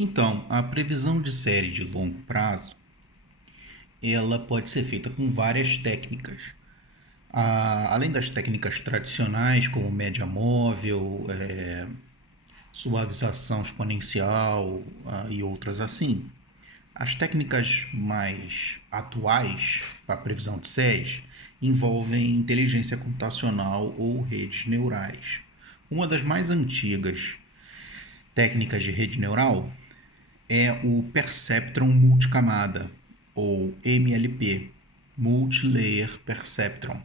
Então, a previsão de série de longo prazo, ela pode ser feita com várias técnicas. Além das técnicas tradicionais, como média móvel, suavização exponencial e outras assim, as técnicas mais atuais para a previsão de séries envolvem inteligência computacional ou redes neurais. Uma das mais antigas técnicas de rede neural é o Perceptron multicamada, ou MLP, Multilayer Perceptron.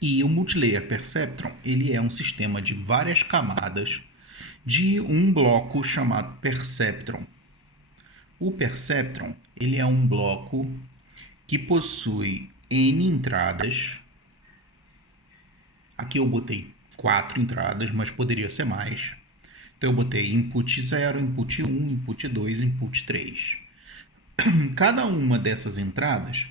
E o Multilayer Perceptron, ele é um sistema de várias camadas de um bloco chamado Perceptron. O Perceptron, ele é um bloco que possui N entradas. Aqui eu botei 4 entradas, mas poderia ser mais. Então eu botei input 0, input 1, input 2, input 3. Cada uma dessas entradas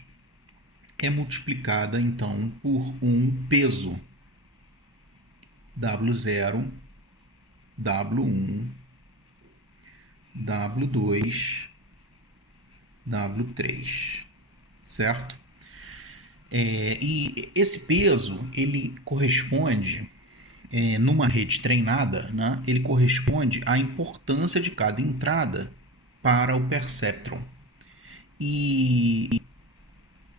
é multiplicada então por um peso W0, W1, W2, W3, certo? E esse peso, ele corresponde, numa rede treinada, né, ele corresponde à importância de cada entrada para o perceptron. E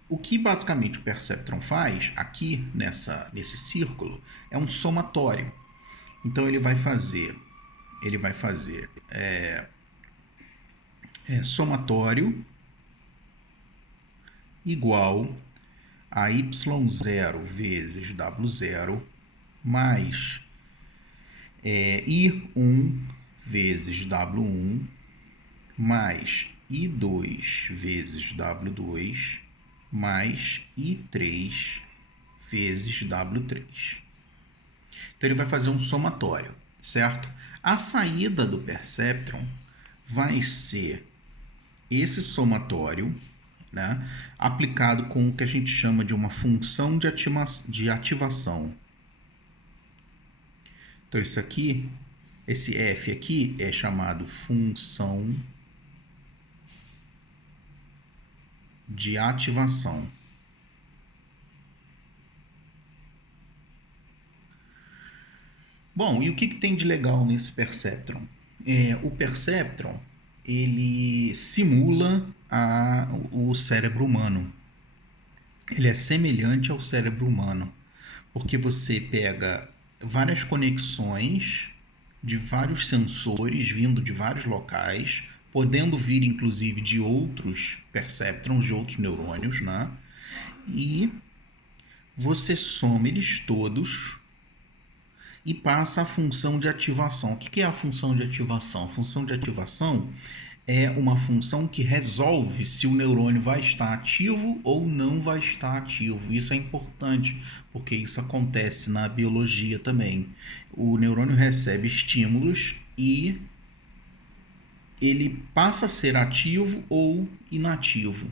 o que basicamente o perceptron faz aqui nesse círculo é um somatório. Então ele vai fazer somatório igual a y0 vezes w0 mais I1 vezes w1 mais I2 vezes w2 mais I3 vezes w3. Então ele vai fazer um somatório, certo? A saída do perceptron vai ser esse somatório, né, aplicado com o que a gente chama de uma função de ativação. Então isso aqui, esse f aqui é chamado função de ativação. Bom, e o que tem de legal nesse perceptron? O perceptron, ele simula o cérebro humano. Ele é semelhante ao cérebro humano, porque você pega várias conexões de vários sensores vindo de vários locais, podendo vir inclusive de outros perceptrons, de outros neurônios, né? E você soma eles todos e passa a função de ativação. O que é a função de ativação? A função de ativação é uma função que resolve se o neurônio vai estar ativo ou não vai estar ativo. Isso é importante, porque isso acontece na biologia também. O neurônio recebe estímulos e ele passa a ser ativo ou inativo.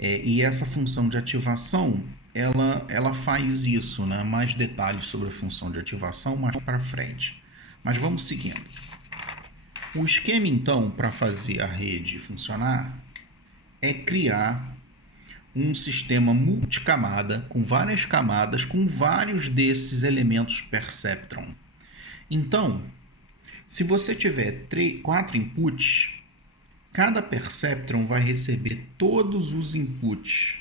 E essa função de ativação, ela faz isso, né? Mais detalhes sobre a função de ativação mais para frente. Mas vamos seguindo. O esquema, então, para fazer a rede funcionar é criar um sistema multicamada, com várias camadas, com vários desses elementos perceptron. Então, se você tiver 4 inputs, cada perceptron vai receber todos os inputs.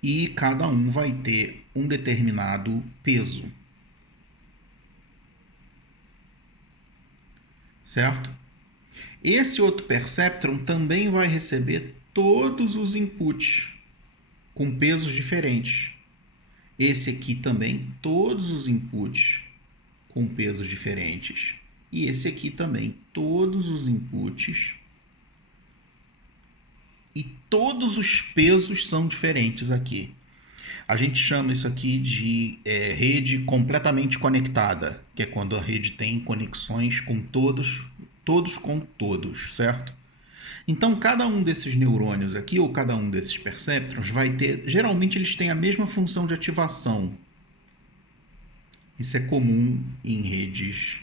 E cada um vai ter um determinado peso. Certo? Esse outro perceptron também vai receber todos os inputs com pesos diferentes. Esse aqui também, todos os inputs com pesos diferentes. E esse aqui também, todos os inputs e todos os pesos são diferentes aqui. A gente chama isso aqui de rede completamente conectada, que é quando a rede tem conexões com todos com todos, certo? Então, cada um desses neurônios aqui, ou cada um desses perceptrons, vai ter... Geralmente, eles têm a mesma função de ativação. Isso é comum em redes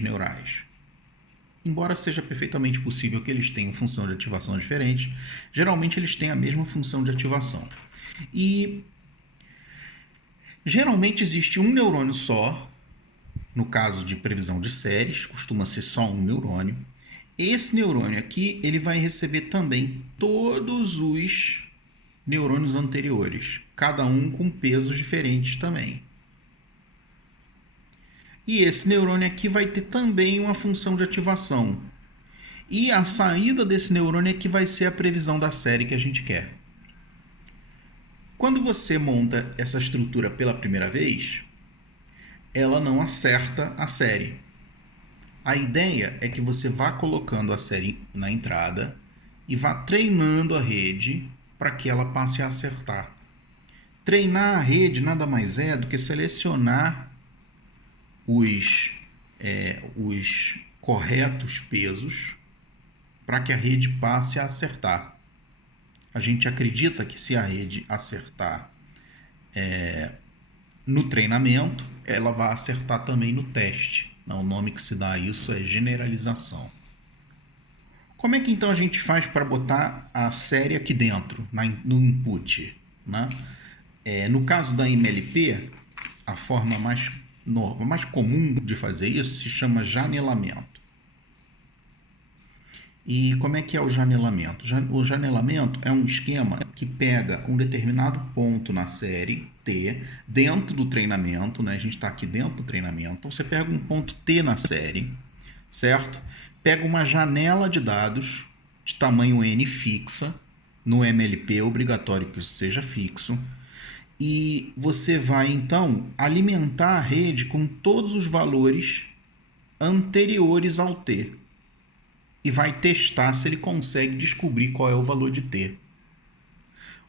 neurais. Embora seja perfeitamente possível que eles tenham função de ativação diferente, geralmente eles têm a mesma função de ativação. E geralmente existe um neurônio só, no caso de previsão de séries, costuma ser só um neurônio. Esse neurônio aqui, ele vai receber também todos os neurônios anteriores, cada um com pesos diferentes também. E esse neurônio aqui vai ter também uma função de ativação. E a saída desse neurônio é que vai ser a previsão da série que a gente quer. Quando você monta essa estrutura pela primeira vez, ela não acerta a série. A ideia é que você vá colocando a série na entrada e vá treinando a rede para que ela passe a acertar. Treinar a rede nada mais é do que selecionar os corretos pesos para que a rede passe a acertar. A gente acredita que se a rede acertar no treinamento, ela vai acertar também no teste. O nome que se dá a isso é generalização. Como é que então a gente faz para botar a série aqui dentro, no input? Né? No caso da MLP, a forma mais comum de fazer isso se chama janelamento. E como é que é o janelamento? O janelamento é um esquema que pega um determinado ponto na série T, dentro do treinamento, né? A gente está aqui dentro do treinamento, então você pega um ponto T na série, certo? Pega uma janela de dados de tamanho N fixa, no MLP é obrigatório que isso seja fixo, e você vai então alimentar a rede com todos os valores anteriores ao T e vai testar se ele consegue descobrir qual é o valor de T.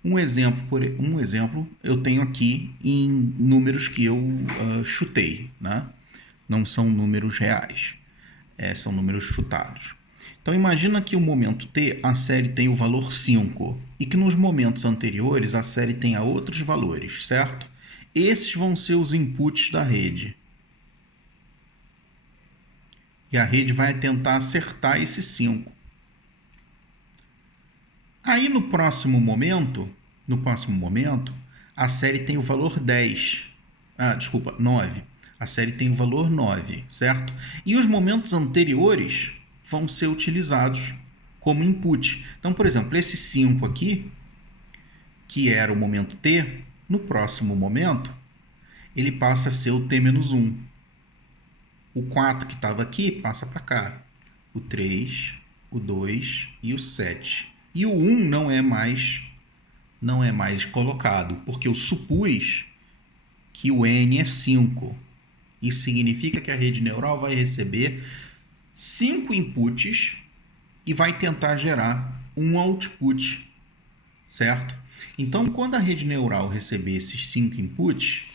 Um exemplo eu tenho aqui em números que eu chutei, né? Não são números reais, são números chutados. Então imagina que o momento T a série tem o valor 5 e que nos momentos anteriores a série tenha outros valores, certo? Esses vão ser os inputs da rede. E a rede vai tentar acertar esse 5. Aí no próximo momento, a série tem o valor 10. 9. A série tem o valor 9, certo? E os momentos anteriores vão ser utilizados como input. Então, por exemplo, esse 5 aqui, que era o momento T, no próximo momento, ele passa a ser o T-1. O 4 que estava aqui passa para cá. O 3, o 2 e o 7. E o 1 não é mais colocado, porque eu supus que o N é 5. Isso significa que a rede neural vai receber 5 inputs e vai tentar gerar um output, certo? Então, quando a rede neural receber esses 5 inputs,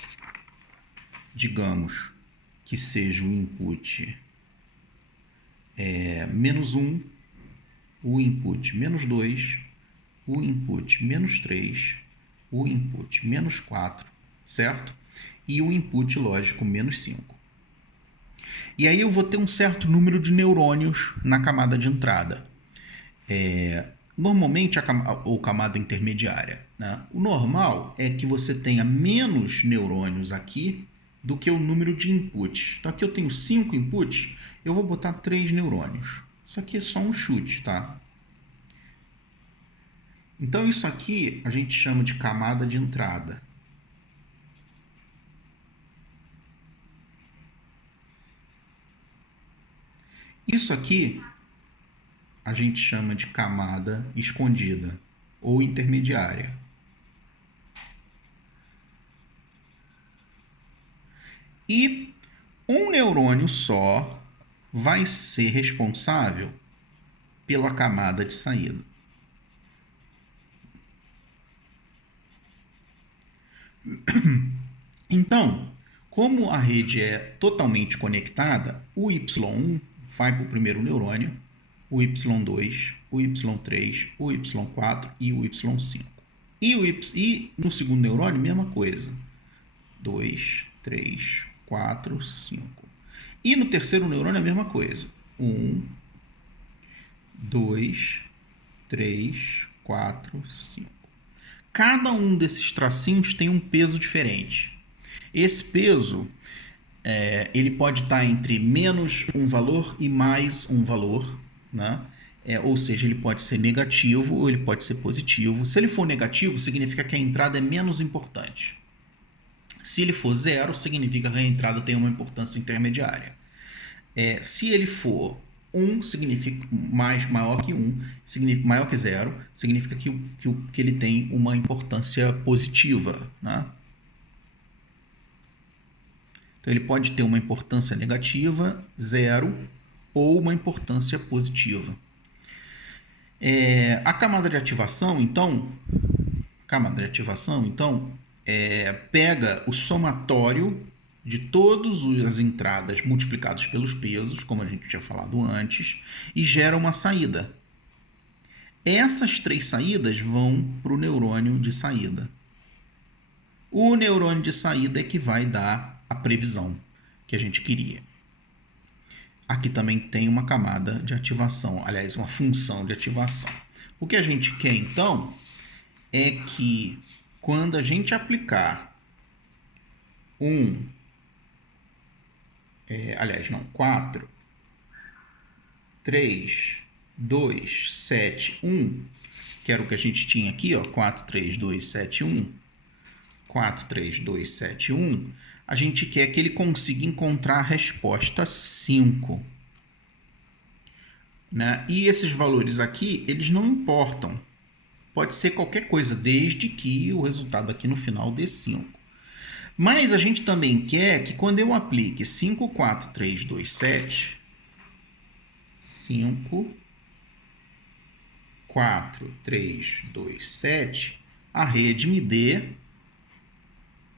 digamos que seja o input -1, o input -2, o input -3, o input -4, certo? E o input lógico -5. E aí eu vou ter um certo número de neurônios na camada de entrada. Normalmente, ou camada intermediária, né? O normal é que você tenha menos neurônios aqui do que o número de inputs. Então aqui eu tenho 5 inputs, eu vou botar 3 neurônios. Isso aqui é só um chute, tá? Então isso aqui a gente chama de camada de entrada. Isso aqui a gente chama de camada escondida ou intermediária. E um neurônio só vai ser responsável pela camada de saída. Então, como a rede é totalmente conectada, o Y1 vai para o primeiro neurônio, o Y2, o Y3, o Y4 e o Y5. E no segundo neurônio, mesma coisa. 2, 3, 4, 5. E no terceiro neurônio é a mesma coisa. 1, 2, 3, 4, 5. Cada um desses tracinhos tem um peso diferente. Esse peso, ele pode estar entre menos um valor e mais um valor, né? Ou seja, ele pode ser negativo ou ele pode ser positivo. Se ele for negativo, significa que a entrada é menos importante. Se ele for zero, significa que a entrada tem uma importância intermediária. Se ele for 1, significa maior que 1, significa maior que 0, significa que ele tem uma importância positiva, né? Então, ele pode ter uma importância negativa, 0, ou uma importância positiva. A camada de ativação, então, pega o somatório de todas as entradas multiplicados pelos pesos, como a gente tinha falado antes, e gera uma saída. Essas 3 saídas vão para o neurônio de saída. O neurônio de saída é que vai dar a previsão que a gente queria. Aqui também tem uma camada de ativação, aliás, uma função de ativação. O que a gente quer, então, é que quando a gente aplicar 4, 3, 2, 7, 1, que era o que a gente tinha aqui, 4, 3, 2, 7, 1, 4, 3, 2, 7, 1, a gente quer que ele consiga encontrar a resposta 5. Né? E esses valores aqui, eles não importam. Pode ser qualquer coisa, desde que o resultado aqui no final dê 5. Mas a gente também quer que quando eu aplique 5, 4, 3, 2, 7, 5, 4, 3, 2, 7, a rede me dê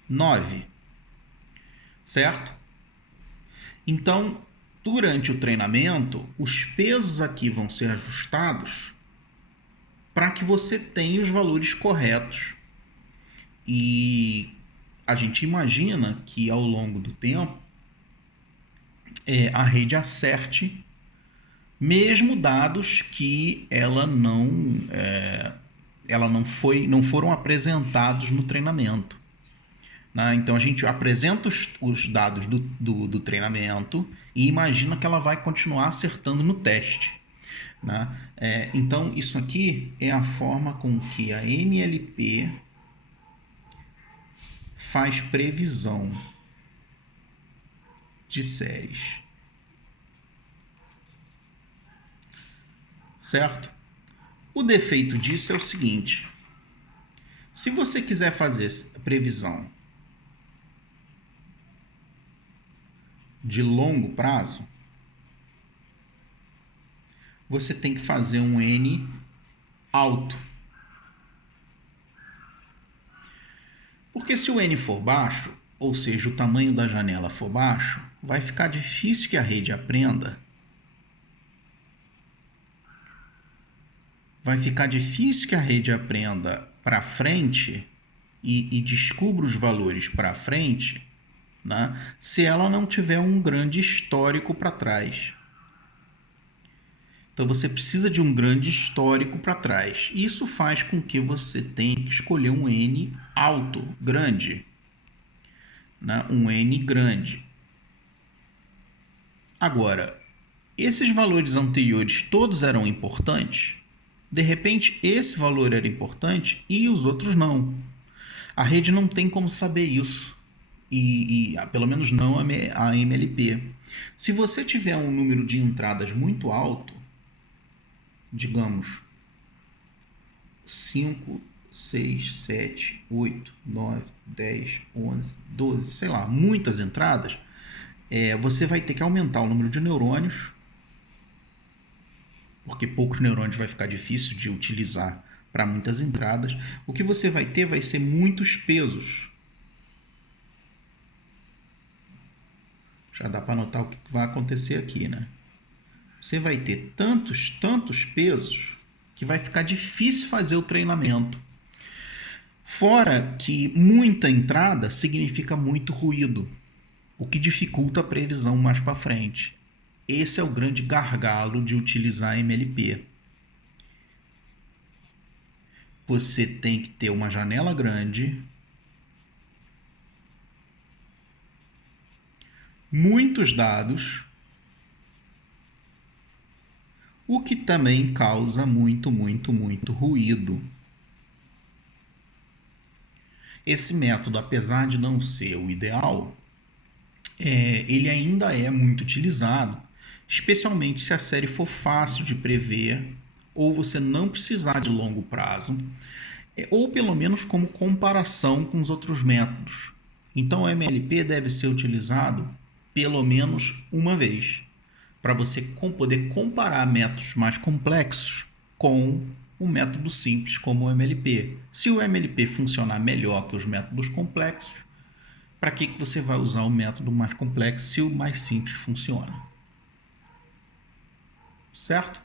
9. Certo? Então, durante o treinamento, os pesos aqui vão ser ajustados para que você tenha os valores corretos. E a gente imagina que ao longo do tempo a rede acerte mesmo dados que não foram apresentados no treinamento. Né? Então a gente apresenta os dados do treinamento e imagina que ela vai continuar acertando no teste. Né? Então isso aqui é a forma com que a MLP faz previsão de séries. Certo? O defeito disso é o seguinte: se você quiser fazer previsão de longo prazo, você tem que fazer um N alto. Porque se o N for baixo, ou seja, o tamanho da janela for baixo, vai ficar difícil que a rede aprenda. Vai ficar difícil que a rede aprenda para frente e descubra os valores para frente, né, se ela não tiver um grande histórico para trás. Então você precisa de um grande histórico para trás. Isso faz com que você tenha que escolher um N alto, grande. Né? Um N grande. Agora, esses valores anteriores todos eram importantes? De repente, esse valor era importante e os outros não. A rede não tem como saber isso. E pelo menos não a MLP. Se você tiver um número de entradas muito alto, digamos 5, 6, 7, 8, 9, 10, 11, 12, sei lá, muitas entradas, você vai ter que aumentar o número de neurônios, porque poucos neurônios vai ficar difícil de utilizar para muitas entradas. O que você vai ter vai ser muitos pesos. Já dá para notar o que vai acontecer aqui, né? Você vai ter tantos pesos que vai ficar difícil fazer o treinamento. Fora que muita entrada significa muito ruído, o que dificulta a previsão mais para frente. Esse é o grande gargalo de utilizar MLP. Você tem que ter uma janela grande, muitos dados, o que também causa muito ruído. Esse método, apesar de não ser o ideal, ele ainda é muito utilizado, especialmente se a série for fácil de prever ou você não precisar de longo prazo, ou pelo menos como comparação com os outros métodos. Então o MLP deve ser utilizado pelo menos uma vez, para você poder comparar métodos mais complexos com um método simples como o MLP. Se o MLP funcionar melhor que os métodos complexos, para que você vai usar o método mais complexo se o mais simples funciona? Certo?